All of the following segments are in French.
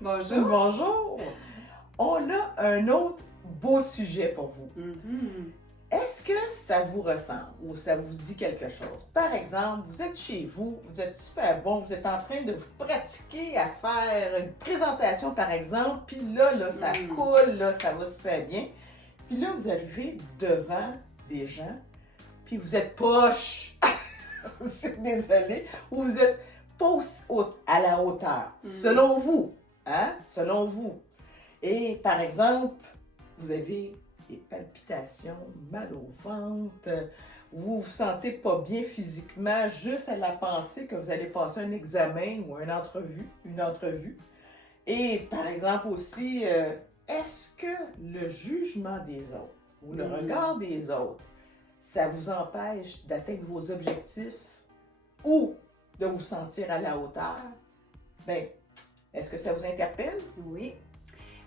Bonjour. Bonjour! On a un autre beau sujet pour vous. Est-ce que ça vous ressemble ou ça vous dit quelque chose? Par exemple, vous êtes chez vous, vous êtes super bon, vous êtes en train de vous pratiquer à faire une présentation, par exemple, puis là, ça coule, là, ça va super bien. Puis là, vous arrivez devant des gens, puis vous êtes poche. C'est désolé. Ou vous êtes pas à la hauteur, selon vous. Hein? Selon vous. Et par exemple, vous avez des palpitations, mal au ventre, vous vous sentez pas bien physiquement juste à la pensée que vous allez passer un examen ou une entrevue. Et par exemple aussi, est-ce que le jugement des autres ou le regard des autres, ça vous empêche d'atteindre vos objectifs ou de vous sentir à la hauteur? Ben, est-ce que ça vous interpelle? Oui.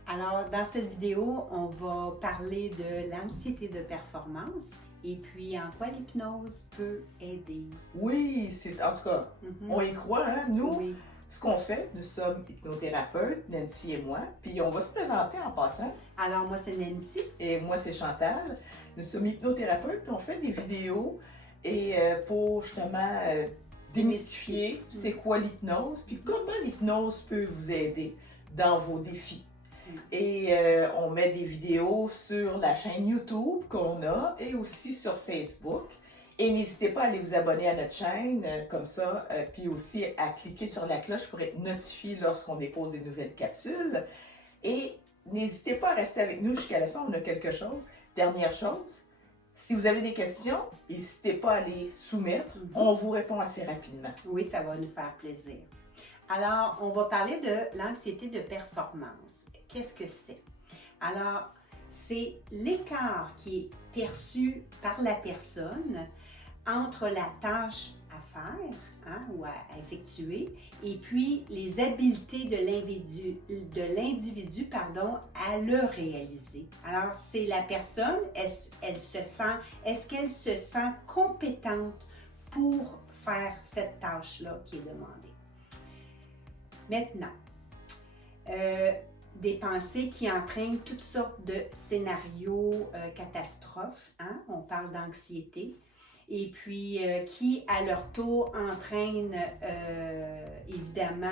Alors, dans cette vidéo, on va parler de l'anxiété de performance et puis en quoi l'hypnose peut aider. Oui, en tout cas, on y croit, hein? Nous, Oui. ce qu'on fait, nous sommes hypnothérapeutes, Nancy et moi, puis on va se présenter en passant. Alors, moi, c'est Nancy. Et moi, c'est Chantal. Nous sommes hypnothérapeutes, puis on fait des vidéos et pour justement démystifier c'est quoi l'hypnose, puis comment l'hypnose peut vous aider dans vos défis. Et on met des vidéos sur la chaîne YouTube qu'on a et aussi sur Facebook. Et n'hésitez pas à aller vous abonner à notre chaîne, comme ça, puis aussi à cliquer sur la cloche pour être notifié lorsqu'on dépose des nouvelles capsules. Et n'hésitez pas à rester avec nous jusqu'à la fin, on a quelque chose. Dernière chose, si vous avez des questions, n'hésitez pas à les soumettre, on vous répond assez rapidement. Oui, ça va nous faire plaisir. Alors, on va parler de l'anxiété de performance. Qu'est-ce que c'est? Alors, c'est l'écart qui est perçu par la personne entre la tâche à faire ou à effectuer et puis les habiletés de l'individu à le réaliser. Alors, c'est la personne, est-ce qu'elle se sent compétente pour faire cette tâche-là qui est demandée? Maintenant, des pensées qui entraînent toutes sortes de scénarios catastrophes, on parle d'anxiété, et puis qui à leur tour entraînent évidemment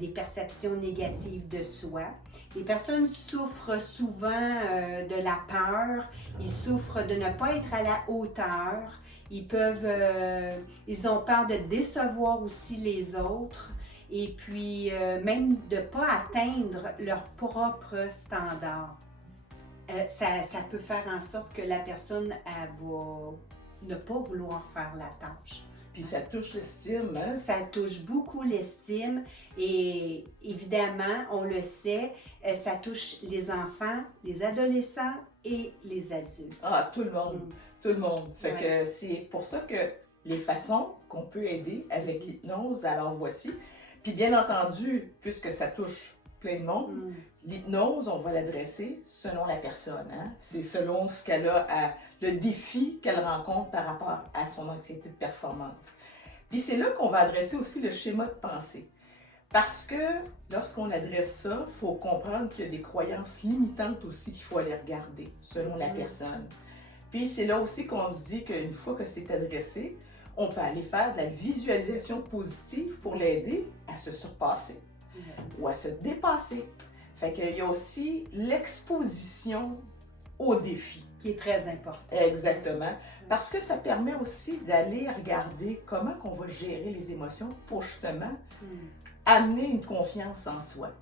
des perceptions négatives de soi. Les personnes souffrent souvent de la peur, ils souffrent de ne pas être à la hauteur, ils ont peur de décevoir aussi les autres. Et puis, même de ne pas atteindre leur propre standard. Ça peut faire en sorte que la personne elle va ne pas vouloir faire la tâche. Puis ça touche l'estime, hein? Ça touche beaucoup l'estime et évidemment, on le sait, ça touche les enfants, les adolescents et les adultes. Ah, tout le monde, tout le monde. Fait que c'est pour ça que les façons qu'on peut aider avec l'hypnose, alors voici. Puis bien entendu, puisque ça touche plein de monde, l'hypnose, on va l'adresser selon la personne. Hein? C'est selon ce qu'elle a, le défi qu'elle rencontre par rapport à son anxiété de performance. Puis c'est là qu'on va adresser aussi le schéma de pensée. Parce que lorsqu'on adresse ça, il faut comprendre qu'il y a des croyances limitantes aussi qu'il faut aller regarder selon la personne. Puis c'est là aussi qu'on se dit qu'une fois que c'est adressé, on peut aller faire de la visualisation positive pour l'aider à se surpasser ou à se dépasser. Fait qu'il y a aussi l'exposition au défi. Qui est très important. Exactement. Parce que ça permet aussi d'aller regarder comment on va gérer les émotions pour justement amener une confiance en soi.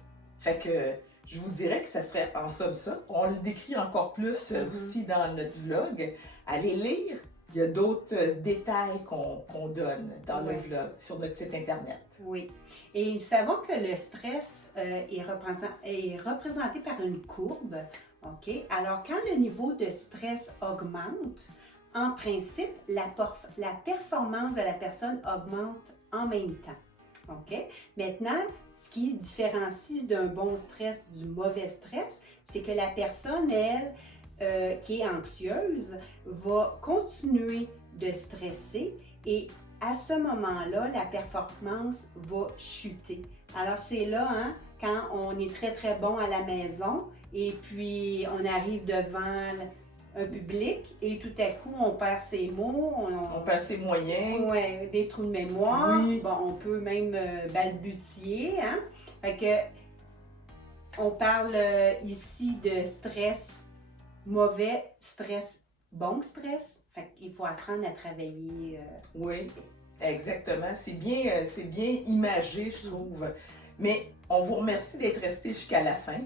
Fait que je vous dirais que ça serait en somme ça. On le décrit encore plus aussi dans notre vlog. Allez lire. Il y a d'autres détails qu'on donne dans le vlog, sur notre site Internet. Oui. Et nous savons que le stress est représenté par une courbe. OK? Alors, quand le niveau de stress augmente, en principe, la performance de la personne augmente en même temps. OK? Maintenant, ce qui différencie d'un bon stress du mauvais stress, c'est que la personne, elle, qui est anxieuse, va continuer de stresser et à ce moment-là, la performance va chuter. Alors, c'est là, hein, quand on est très, très bon à la maison et puis on arrive devant un public et tout à coup, on perd ses mots. On perd ses moyens. Ouais, des trous de mémoire. Oui. Bon, on peut même balbutier, hein. Fait que, on parle ici de stress mauvais, stress, bon stress. Fait qu'il faut apprendre à travailler. Oui, exactement. C'est bien imagé, je trouve. Mais on vous remercie d'être resté jusqu'à la fin.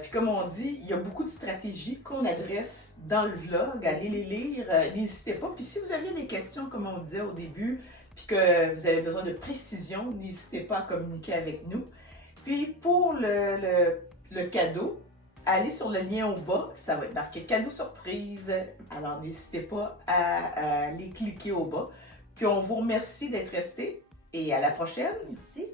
Puis comme on dit, il y a beaucoup de stratégies qu'on adresse dans le vlog. Allez les lire, n'hésitez pas. Puis si vous avez des questions, comme on disait au début, puis que vous avez besoin de précision, n'hésitez pas à communiquer avec nous. Puis pour le cadeau, allez sur le lien au bas, ça va être marqué cadeau surprise. Alors n'hésitez pas à aller cliquer au bas. Puis on vous remercie d'être resté et à la prochaine. Merci.